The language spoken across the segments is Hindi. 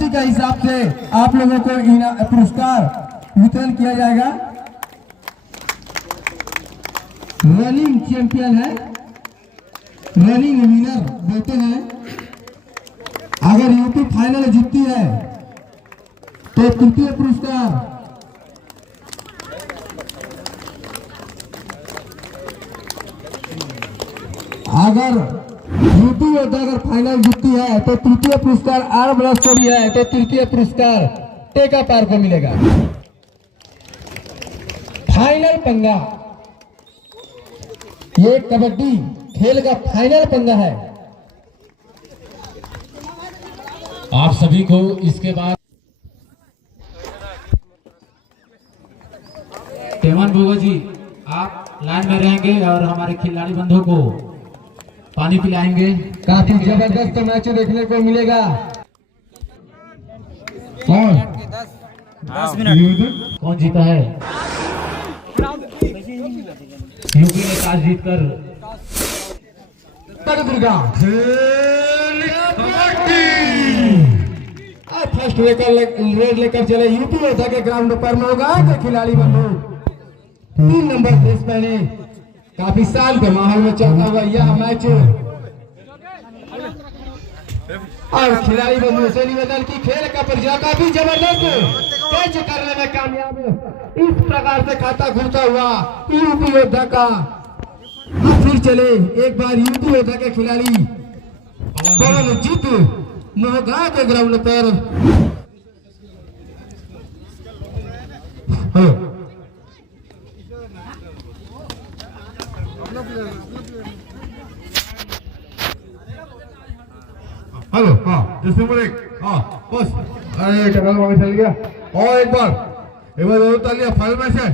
उसी का हिसाब से आप लोगों को पुरस्कार वितरण किया जाएगा। रनिंग चैंपियन है, रनिंग विनर बोलते हैं। अगर यूपी फाइनल जीतती है तो तृतीय पुरस्कार, अगर यूपी अगर फाइनल जीतती है तो तृतीय पुरस्कार आर ब्लॉस्टोरी है तो तृतीय पुरस्कार टेका पार को मिलेगा। फाइनल पंगा, ये कबड्डी खेल का फाइनल पंगा है। आप सभी को इसके बाद हेमंत भोगा जी आप लाइन में रहेंगे और हमारे खिलाड़ी बंधुओं को पानी पिलाएंगे। काफी जबरदस्त मैच देखने को मिलेगा। कौन जीता है? यूपी ने टॉस जीतकर फर्स्ट रेड लेकर चले यूपी योद्धा के ग्राउंड पर मोगा के खिलाड़ी बंधु 3 नंबर ड्रेस पहने काफी साल के माहौल में चलता हुआ यह मैच और खिलाड़ी बंधु से निवेदन की खेल का परिचय काफी जबरदस्त कैच करने में कामयाब इस प्रकार से खाता खुलता हुआ यूपी योद्धा का। फिर चले एक बार यूपी योद्धा के खिलाड़ी पवनजीत मोहगा के ग्राउंड पर। हेलो हाँ नंबर 1 हाँ बस अरे टकल वहां चल गया और एक बार जरूर तालियां फाइल में से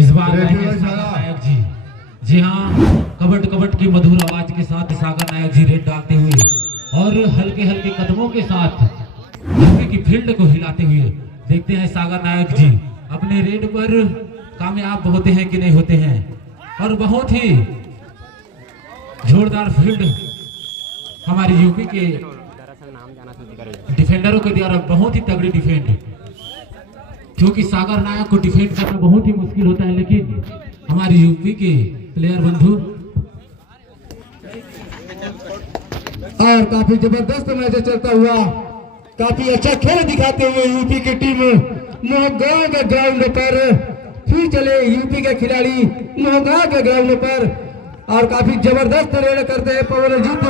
इस बार नायक जी। जी हाँ, कबट कबट की मधुर आवाज के साथ सागर नायक जी रेड डालते हुए और हल्के हल्के कदमों के साथ यूपी की फील्ड को हिलाते हुए देखते हैं सागर नायक जी अपने रेड पर कामयाब होते हैं कि नहीं होते हैं। और बहुत ही जोरदार फील्ड हमारी यूपी के डिफेंडरों के द्वारा बहुत ही तगड़ी डिफेंड, क्योंकि सागर नायक को डिफेंड करना बहुत ही मुश्किल होता है, लेकिन हमारी यूपी के प्लेयर बंधु और काफी जबरदस्त मैच चलता हुआ काफी अच्छा खेल दिखाते हुए यूपी की टीम मोहगांव के ग्राउंड पर फिर चले यूपी के खिलाड़ी मोहगांव के ग्राउंड पर और काफी जबरदस्त रेड करते हैं पवनजीत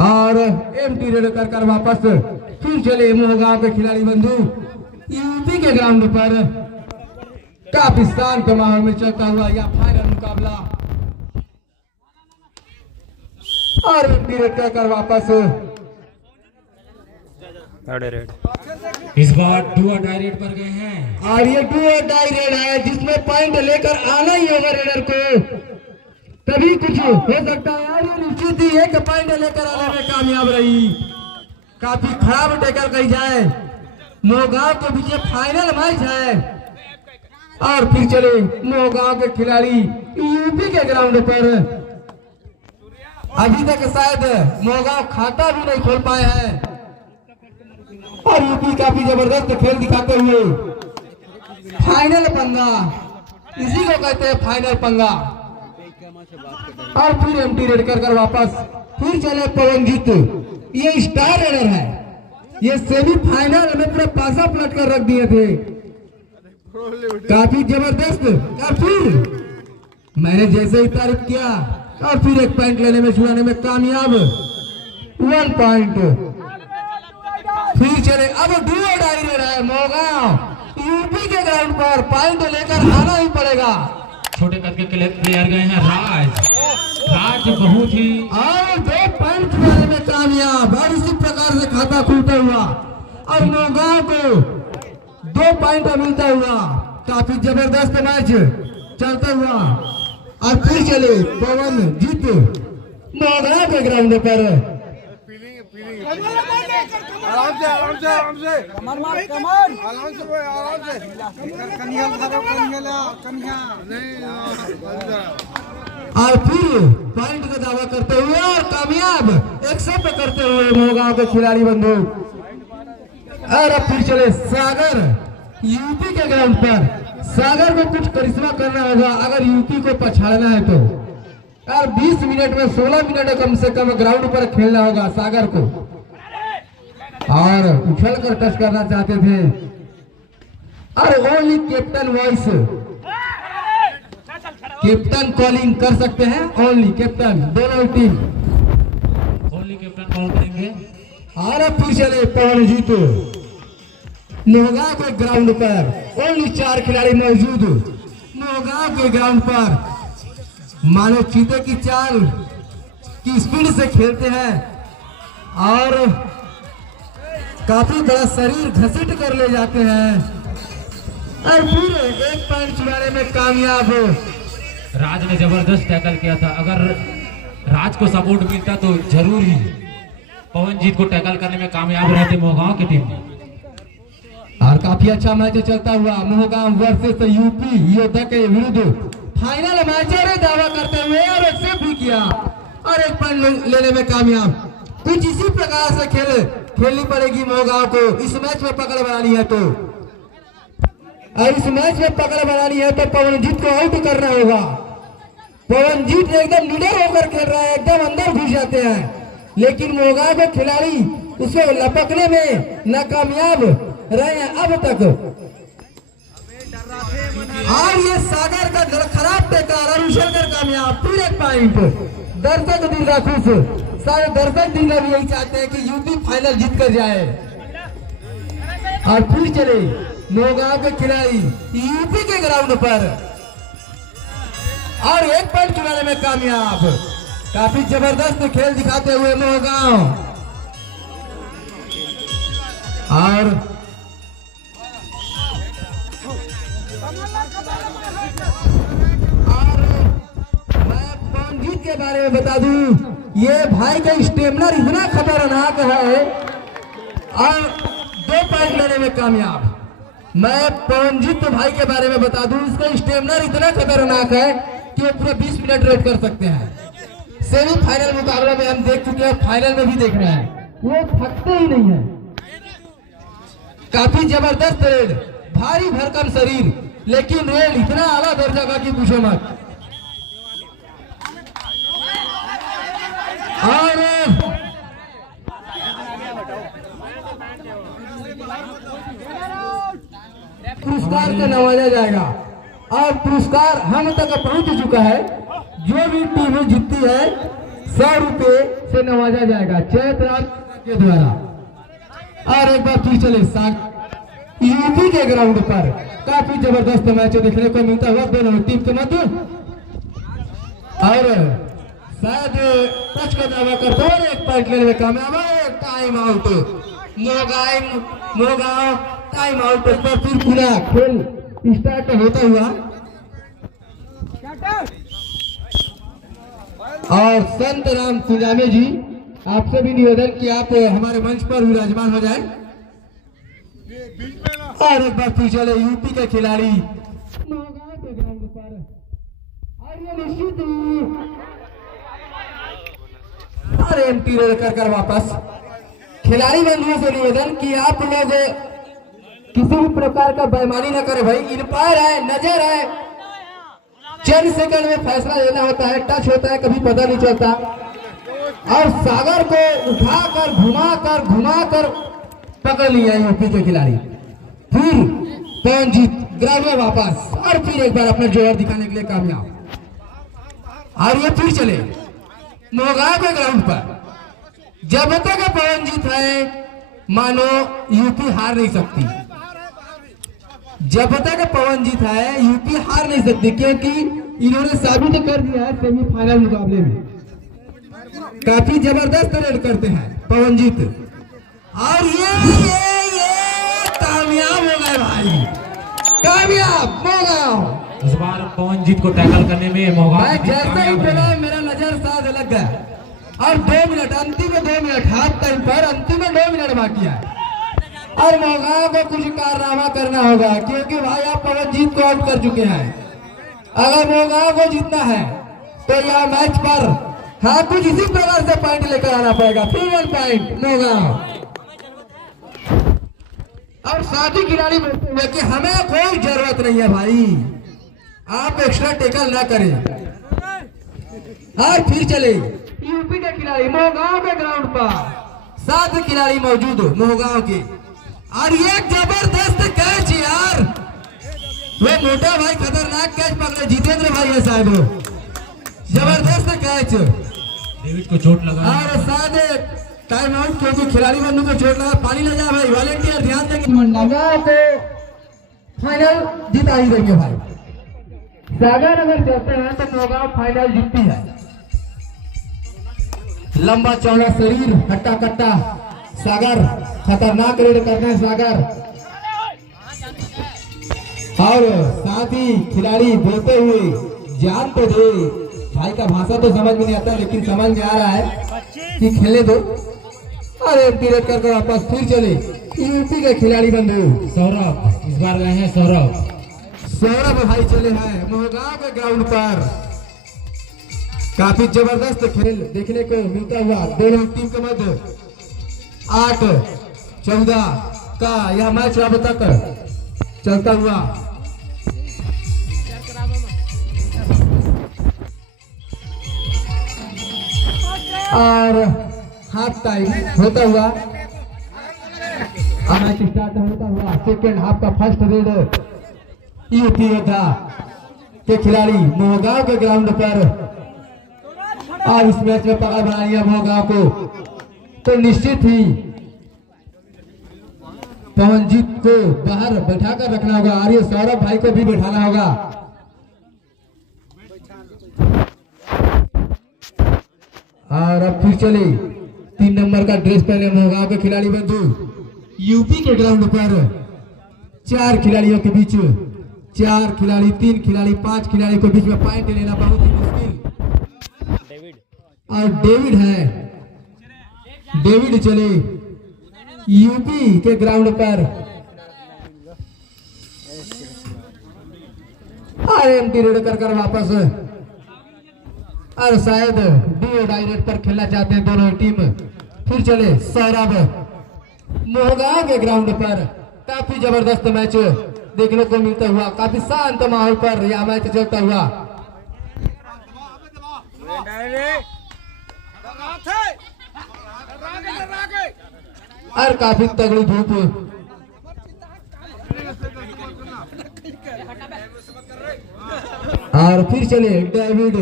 और एमटी रेड कर वापस फिर चले मोहगांव के खिलाड़ी बंधु यूपी के ग्राउंड पर। काफी शांत माहौल में चलता हुआ यह फाइनल मुकाबला और एमटी रेड कर वापस इस बार डू और डाई रेड पर गए हैं और ये डू और डाई रेड है जिसमें पॉइंट लेकर आना ही होगा रेडर को, तभी कुछ हो सकता है। और ये निश्चित ही एक पॉइंट लेकर आने में कामयाब रही। काफी खराब टैकल कही जाए, मोहगांव के पीछे फाइनल मैच है और फिर चले मोहगांव के खिलाड़ी यूपी के ग्राउंड पर। अभी तक शायद मोहगांव खाता भी नहीं खोल पाए हैं और यूपी काफी जबरदस्त खेल दिखाते हुए फाइनल पंगा, इसी को कहते हैं फाइनल पंगा। और फिर एमटी रेड कर वापस फिर चले पवनजीत, ये स्टार रेडर है, ये सेमीफाइनल में पूरे पासा पलट कर रख दिए थे। काफी जबरदस्त और फिर मैंने जैसे ही तारीफ किया और फिर एक पॉइंट लेने में छुड़ाने में कामयाब 1 पॉइंट। फिर चले अब डू और डाई रेड है मोहगांव यूपी के ग्राउंड पर, पॉइंट लेकर आना ही पड़ेगा। छोटे कद के प्लेयर गए हैं राज बहुत ही और 2 पॉइंट छुड़ाने में कामयाब और इसी प्रकार से खाता खुलता हुआ और मोहगांव को 2 पॉइंट मिलता हुआ। काफी जबरदस्त मैच चलता हुआ और फिर चले पवनजीत मोहगांव के ग्राउंड पर। आराम से कमर मार कमर आराम से कन्या और फिर पॉइंट का दावा करते हुए और कामयाब एक्सेप्ट करते हुए मोहगांव के खिलाड़ी बंधु। और अब फिर चले सागर यूपी के ग्राउंड पर। सागर को कुछ करिश्मा करना होगा अगर यूपी को पछाड़ना है तो। और 20 मिनट में 16 मिनट कम से कम ग्राउंड पर खेलना होगा सागर को। और उछल कर टच करना चाहते थे और only captain voice, captain calling कर सकते हैं। ओनली कैप्टन, दोनों टीम ओनली कैप्टन कॉल करेंगे। और अब फिर चले पवनजीत मोहगांव के ग्राउंड पर। ओनली 4 खिलाड़ी मौजूद मोहगांव के ग्राउंड पर। मानो चीते की चाल की स्पीड से खेलते हैं और काफी बड़ा शरीर घसीट कर ले जाते हैं और फिर एक पॉइंट चुराने में कामयाब हो। राज ने जबरदस्त टैकल किया था। अगर राज को सपोर्ट मिलता तो जरूर ही पवनजीत को टैकल करने में कामयाब रहते मोहगांव की टीम। और काफी अच्छा मैच चलता हुआ मोहगांव वर्सेस यूपी योद्धा के विरुद्ध फाइनल मैच दावा करते हुए और एक्सेप्ट भी किया और एक पॉइंट लेने में कामयाब। कुछ इसी प्रकार से खेलनी पड़ेगी मोहगांव को इस मैच में पकड़ बनानी है तो। और इस मैच में पकड़ बनानी है तो पवनजीत को आउट करना होगा। पवनजीत एकदम निडर होकर खेल रहा है, एकदम अंदर घुस जाते हैं, लेकिन मोहगांव के खिलाड़ी उसे लपकने में नाकामयाब रहे हैं अब तक। और ये सागर का खराब टैकल और उछलकर कामयाब। फिर एक पॉइंट। दर्शक दिल का खुश, सारे दर्शक दिल में भी यही चाहते हैं कि यूपी फाइनल जीत कर जाए। और फिर चले मोहगांव के खिलाड़ी यूपी के ग्राउंड पर और एक पॉइंट चुराने में कामयाब। काफी जबरदस्त खेल दिखाते हुए मोहगांव। और मैं पवनजीत के बारे में बता दूं, ये भाई का स्टेमिना इतना खतरनाक है और 2 पॉइंट लेने में कामयाब। मैं पवनजीत भाई के बारे में बता दूं, इसका स्टेमिना इतना खतरनाक है कि वो पूरा 20 मिनट रेड कर सकते हैं। सेमीफाइनल मुकाबले में हम देख चुके हैं, फाइनल में भी देख रहे हैं, वो थकते ही नहीं है। काफी जबरदस्त रेड, भारी भरकम शरीर, लेकिन रेड इतना आला दर्जा का कि पूछो मत। और पुरस्कार से नवाजा जाएगा और पुरस्कार हम तक पहुंच चुका है। जो भी टीम जीतती है 100 रुपए से नवाजा जाएगा चैतराम के द्वारा। और एक बार फिर चले यूपी के ग्राउंड पर काफी जबरदस्त मैच देखने को मिलता हुआ दोनों टीम के मध्य। और शायद टच का दावा करते हुए एक पॉइंट लेने में कामयाब है। Time out, Mohgaon time out पर फिर पूरा खेल स्टार्ट होता हुआ। और संत राम सुजामे जी, आपसे भी निवेदन कि आप हमारे मंच पर विराजमान हो जाए। और एक बार फिर चले यूपी के खिलाड़ी मोहगांव के ग्राउंड पर। और ये निश्चित ही और एमटी रेड कर वापस। खिलाड़ी बंधुओं से निवेदन कि आप लोग किसी भी प्रकार का बेईमानी न करें भाई। इंपायर है, नजर है, चंद सेकंड में फैसला लेना होता है, टच होता है, कभी पता नहीं चलता। और सागर को उठाकर घुमाकर पकड़ लिया यूपी के खिलाड़ी। फिर पवनजीत ग्राउंड में वापस और फिर एक बार अपना जोर दिखाने के लिए कामयाब। और ये फिर चले मोहगांव के ग्राउंड पर। जब तक पवनजीत है मानो यूपी हार नहीं सकती। जब तक पवनजीत है यूपी हार नहीं सकती, क्योंकि इन्होंने साबित कर दिया है सेमीफाइनल मुकाबले में। काफी जबरदस्त रेड करते हैं पवनजीत। और ये कामयाब हो गए भाई, कामयाब मोहगांव। इस बार पवनजीत को टैकल करने में मोहगांव जैसे ही पड़ा मेरा नजर साथ लग गया। और 2 मिनट, अंतिम 2 मिनट, हाफ टाइम पर अंतिम 2 मिनट बाकी है और मोहगांव को कुछ कारनामा करना होगा, क्योंकि भाई आप पवनजीत को आउट कर चुके हैं। अगर मोहगांव को जीतना है तो यह मैच पर हाँ कुछ इसी प्रकार से पॉइंट लेकर आना पड़ेगा। फिर 1 पॉइंट नौगांव। और साथी खिलाड़ी बोलते हुए कि हमें कोई जरूरत नहीं है भाई, आप एक्स्ट्रा टेकल ना करें। और फिर चले यूपी के खिलाड़ी मोहगांव के ग्राउंड पर 7 खिलाड़ी मौजूद मोहगांव के। और ये जबरदस्त कैच यार, वो मोटा भाई खतरनाक कैच पकड़े, जितेंद्र भाई है साहब, जबरदस्त कैच। डेविड को चोट लगा और साथ टाइम आउट क्योंकि खिलाड़ी बंधु को चोट लगा, पानी लगा भाई, वॉलेंटियर ध्यान देंगे। नौगांव को फाइनल जीता ही देंगे भाई। सागर अगर चलते हैं तो नौगांव फाइनल जीतती है। लंबा चौड़ा शरीर, हट्टा कट्टा सागर, खतरनाक रेड करते हैं सागर। और साथ ही खिलाड़ी बोलते हुए जान तो दे भाई, का भाषा तो समझ में नहीं आता लेकिन समझ में आ रहा है कि खेलने दो। अरे रेड कर वापस फिर चले यूपी के खिलाड़ी बंधु सौरभ, इस बार गए हैं सौरभ भाई चले हैं मोहगांव के ग्राउंड पर। काफी जबरदस्त खेल देखने को मिलता हुआ दोनों टीम के मध्य 8-14 का यह मैच अब तक चलता हुआ। और हाफ टाइम होता हुआ मैच स्टार्ट होता हुआ सेकेंड हाफ का फर्स्ट रेड यूपी योद्धा के खिलाड़ी मोहगांव के ग्राउंड पर। और इस मैच में पकड़ बना लिया मोहगांव को तो निश्चित ही पवनजीत को बाहर बैठा कर रखना होगा और ये सौरभ भाई को भी बैठाना होगा। और अब फिर चले 3 नंबर का ड्रेस पहने मोहगांव के खिलाड़ी बंधु यूपी के ग्राउंड पर 4 खिलाड़ियों के बीच 4 खिलाड़ी 3 खिलाड़ी 5 खिलाड़ी के बीच में पॉइंट लेना बहुत ही मुश्किल। और डेविड है, डेविड चले यूपी के ग्राउंड पर। एमटी रेड कर वापस और शायद डीओ डायरेक्ट पर खेलना चाहते हैं दोनों टीम। फिर चले सौरभ मोहगांव के ग्राउंड पर। काफी जबरदस्त मैच देखने को मिलता हुआ, काफी शांत माहौल पर यह मैच चलता हुआ। और काफी तगड़ी धूप। और फिर चले डेविड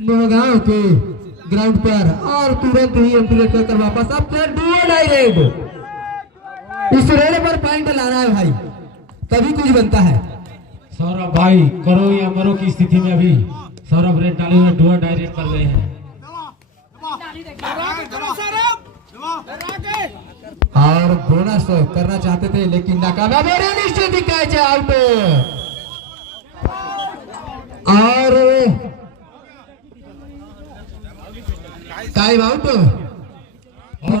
मोहगांव के ग्राउंड पर और तुरंत ही एंट्री कर वापस। अब फिर डुओ डायरेक्ट इस रेड पर पॉइंट लाना है भाई, तभी कुछ बनता है। सौरभ भाई करो या मरो की स्थिति में अभी सौरभ रेड डाले हुए डुओ डायरेक्ट कर गए हैं। और बोनस करना चाहते थे लेकिन नाकामयाब। निश्चित कैच आउट और टाइम आउट। और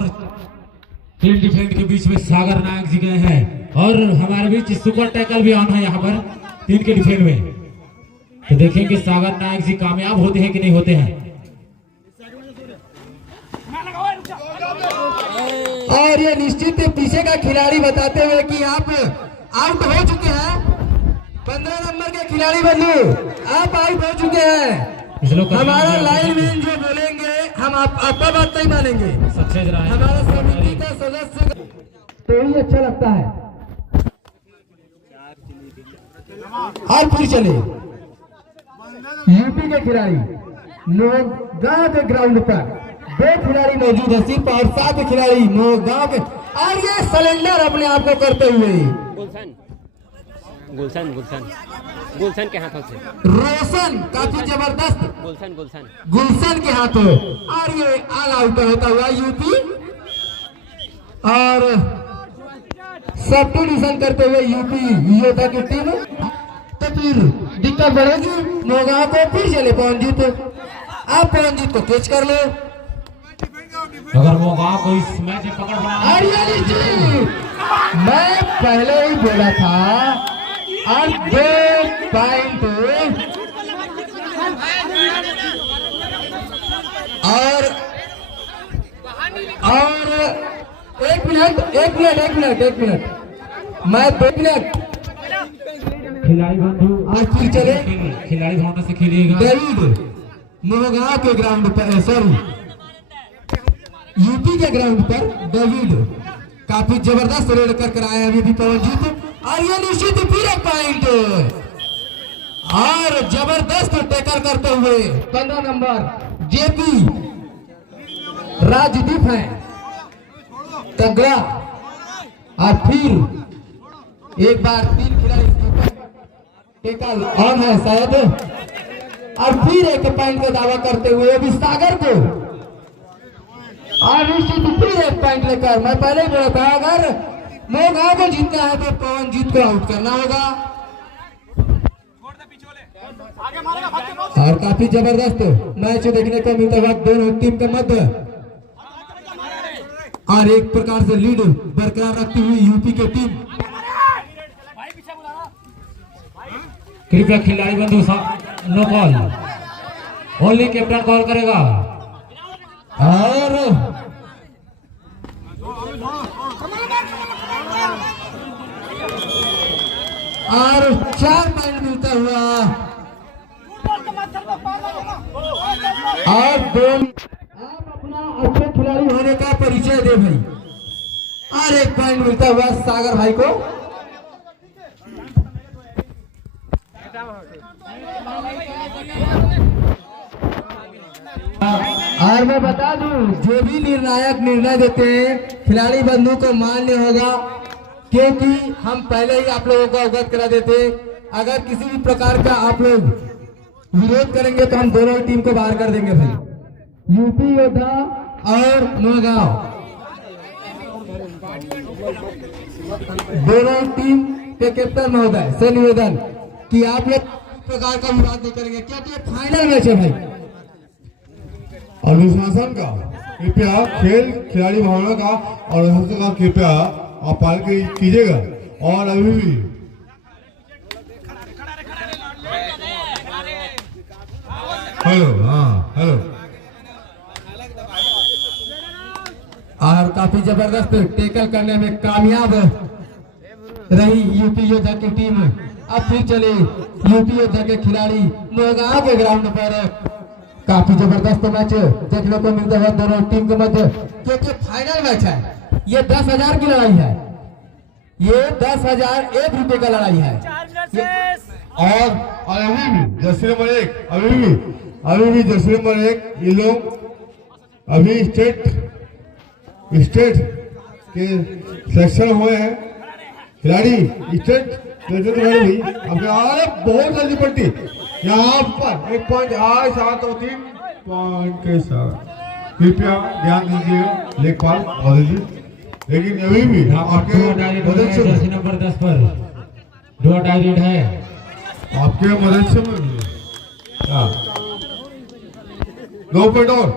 फील्ड डिफेंड के बीच में सागर नायक जी गए हैं और हमारे बीच सुपर टैकल भी ऑन है यहाँ पर 3 के डिफेंड में। तो देखेंगे सागर नायक जी कामयाब होते हैं कि नहीं होते हैं। और ये निश्चित पीछे का खिलाड़ी बताते हुए कि आप आउट हो चुके हैं। 15 नंबर के खिलाड़ी बंधु आप आउट हो चुके हैं। हमारा लाइनमैन जो बोलेंगे हम आपका बात नहीं मानेंगे। हमारा समिति का सदस्य तो ही अच्छा लगता है। और फिर चले यूपी के खिलाड़ी मोहगांव के ग्राउंड पर 2 खिलाड़ी मौजूद है सिर्फ और 7 खिलाड़ी मोहगांव के। और ये सिलेंडर अपने आप को करते हुए गुलशन के हाथों से रोशन काफी जबरदस्त गुलशन के हाथों। और ये ऑल आउट होता हुआ यूपी और सब्स्टिट्यूशन करते हुए यूपी योद्धा की टीम। तो फिर दिक्कत बढ़ेगी मोहगांव को। फिर चले पवनजीत, आप पवनजीत को कैच कर लो। अगर मोहगांव को इस मैच में पकड़ बना, मैं पहले ही बोला था। और 2 पॉइंट और एक मिनट मैं 2 मिनट खिलाड़ी बंधु आज फिर चले खिलाड़ी भावना से खेलिएगा। डेविड मोहगांव के ग्राउंड पर, सॉरी यूपी के ग्राउंड पर डेविड काफी जबरदस्त रेड कर आया अभी भी पवनजीत, और ये निश्चित फिर एक पॉइंट और जबरदस्त टैकल करते हुए 15 नंबर जेपी राजदीप है तगड़ा, और फिर एक बार 3 खिलाड़ी टैकल ऑन है शायद, और फिर एक पॉइंट का दावा करते हुए अभी सागर को, और निश्चित फिर एक पॉइंट लेकर, मैं पहले ही बोला था अगर मोहगांव को जीतना है तो पवनजीत को आउट करना होगा, और काफी जबरदस्त मैच देखने को मिलता है दोनों टीम के मध्य, और एक प्रकार से लीड बरकरार रखती हुई यूपी की टीम। कृपया खिलाड़ी बंधु no call, only captain call करेगा। और 4 पॉइंट मिलता हुआ, और आप अपना अच्छे खिलाड़ी होने का परिचय दे भाई, और 1 पॉइंट मिलता हुआ सागर भाई को। और मैं बता दूं जो भी निर्णायक निर्णय देते हैं खिलाड़ी बंधु को मान्य होगा, क्योंकि हम पहले ही आप लोगों को अवगत करा देते, अगर किसी भी प्रकार का आप लोग विरोध करेंगे तो हम दोनों टीम को बाहर कर देंगे भाई। यूपी योद्धा और मोहगांव दोनों टीम के कैप्टन महोदय से निवेदन कि आप लोग प्रकार का विवाद नहीं करेंगे, क्योंकि ये फाइनल मैच है भाई। अनुशासन का कृपया, खेल खिलाड़ी भावना का और अनुशासन का कृपया आप पालन कीजिएगा। और अभी भी हेलो, हाँ हेलो, और काफी जबरदस्त टैकल करने में कामयाब रही यूपी योद्धा की टीम। अब फिर चले यूपी योद्धा के खिलाड़ी मोहगांव के ग्राउंड पर, काफी जबरदस्त मैच देखने को मिलता है दोनों टीम के मध्य, क्योंकि फाइनल मैच है। ये 10,000 की लड़ाई है, ये 10,001 रुपए का लड़ाई है। और अभी भी जर्सी नंबर 1, अभी भी जर्सी नंबर 1 ये लोग अभी स्टेट के सिलेक्शन हुए हैं खिलाड़ी, स्टेट खिलाड़ी भी आपके बहुत जल्दी पट्टी यहाँ पर 1 पॉइंट 7 और 3 पॉइंट के साथ कृपया ध्यान दीजिए लेखपाल महोदय जी। लेकिन अभी भी आपके मदद से नंबर 10 पर 2 डायरेक्ट है, आपके मदद से 2 पॉइंट और,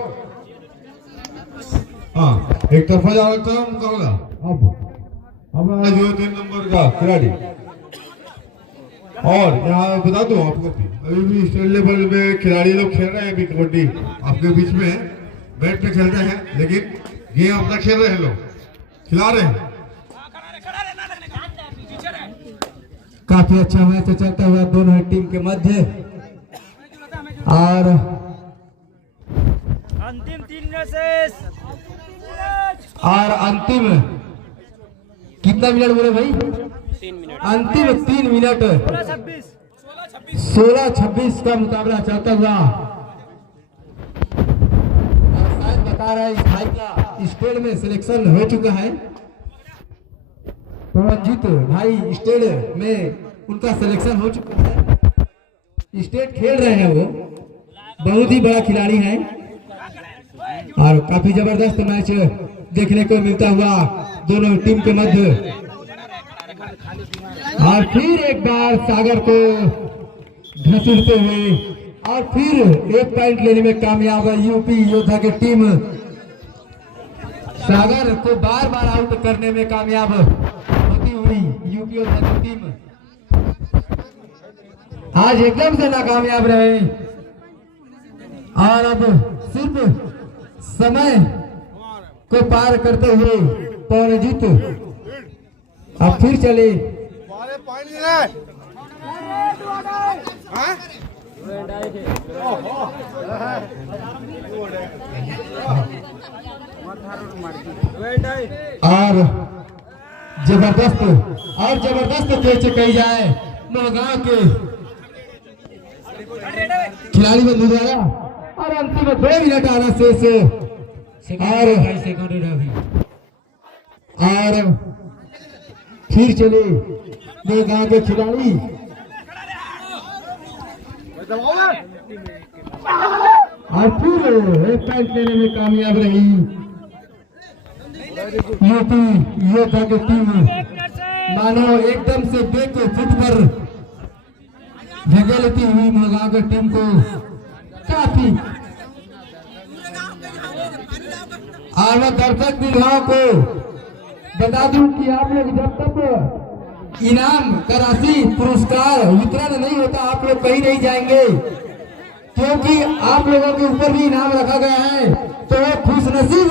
हाँ एक तरफा जा रहा था मुकाबला। अब 3 नंबर का खिलाड़ी, और यहाँ बता दो आपको अभी भी स्टेट लेवल में खिलाड़ी लोग खेल रहे हैं अभी कबड्डी, आपके बीच में बैट पे खेल रहे हैं, लेकिन गेम अपना खेल रहे हैं, लोग खिला रहे हैं। काफी अच्छा मैच चलता हुआ दोनों टीम के मध्य, और अंतिम 3 मैचेस, और अंतिम कितना मिनट बोले भाई? 3 मिनट, अंतिम 3 मिनट 16-26 का मुकाबला चलता हुआ, और शायद बता रहा है इस भाई का स्टेट में सिलेक्शन हो चुका है। पवनजीत भाई स्टेट में उनका सिलेक्शन हो चुका है, स्टेट खेल रहे हैं, वो बहुत ही बड़ा खिलाड़ी है, और काफी जबरदस्त मैच देखने को मिलता हुआ दोनों टीम के मध्य। और फिर एक बार सागर को घसीटते हुए, और फिर 1 पॉइंट लेने में कामयाब है यूपी योद्धा की टीम। सागर को बार बार आउट करने में कामयाब होती हुई यूपी योद्धा की टीम आज एकदम से नाकामयाब रहे, और अब सिर्फ समय को पार करते हुए पवनजीत अब फिर चले। बारे पॉइंट दे रहे हाँ और जबरदस्त कैच कही जाए नौगांव के खिलाड़ी बंधु द्वारा। और अंतिम 2 मिनट आना शेष और फिर चले नौगांव के खिलाड़ी और फिर एक पॉइंट लेने में कामयाब रही यूपी योद्धा की टीम। मानो एकदम से बैक फुट पर जगह लेती हुई नौगांव की टीम को काफी और मैं दर्शक निगाहों को बता दूं कि आप लोग जब तक इनाम का राशि पुरस्कार वितरण नहीं होता आप लोग कहीं नहीं जाएंगे, क्योंकि आप लोगों के ऊपर भी इनाम रखा गया है। तो खुशनसीब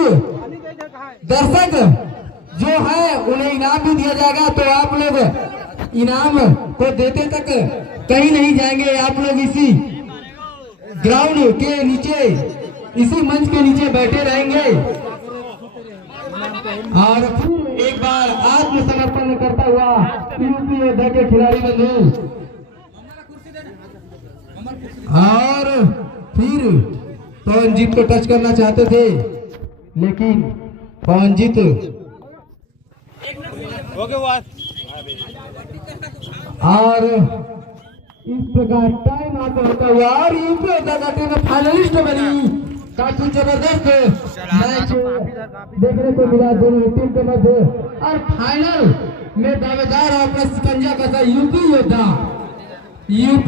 दर्शक जो है उन्हें इनाम भी दिया जाएगा। तो आप लोग इनाम को देते तक कहीं नहीं जाएंगे, आप लोग इसी ग्राउंड के नीचे इसी मंच के नीचे बैठे रहेंगे। और फिर एक बार आत्मसमर्पण करता हुआ यूपी योद्धा के खिलाड़ी बंधु और फिर पवनजीत को टच करना चाहते थे, लेकिन पवनजीत और इस प्रकार टाइम आउट होता हुआ और यूपी योद्धा का टीम फाइनलिस्ट बनी। काफी जबरदस्त मैच देखने को मिला दोनों टीम के मध्य और फाइनल में दावेदार और अपना शिकंजा कसा यूपी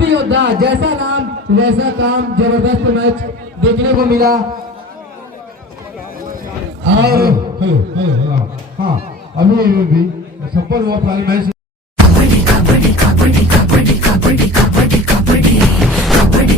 योद्धा। जैसा नाम वैसा काम, जबरदस्त मैच देखने को मिला। और हाँ अभी भी सफल हुआ फाइनल मैच। कबड्डी कबड्डी कबड्डी कबड्डी कबड्डी कबड्डी कबड्डी कबड्डी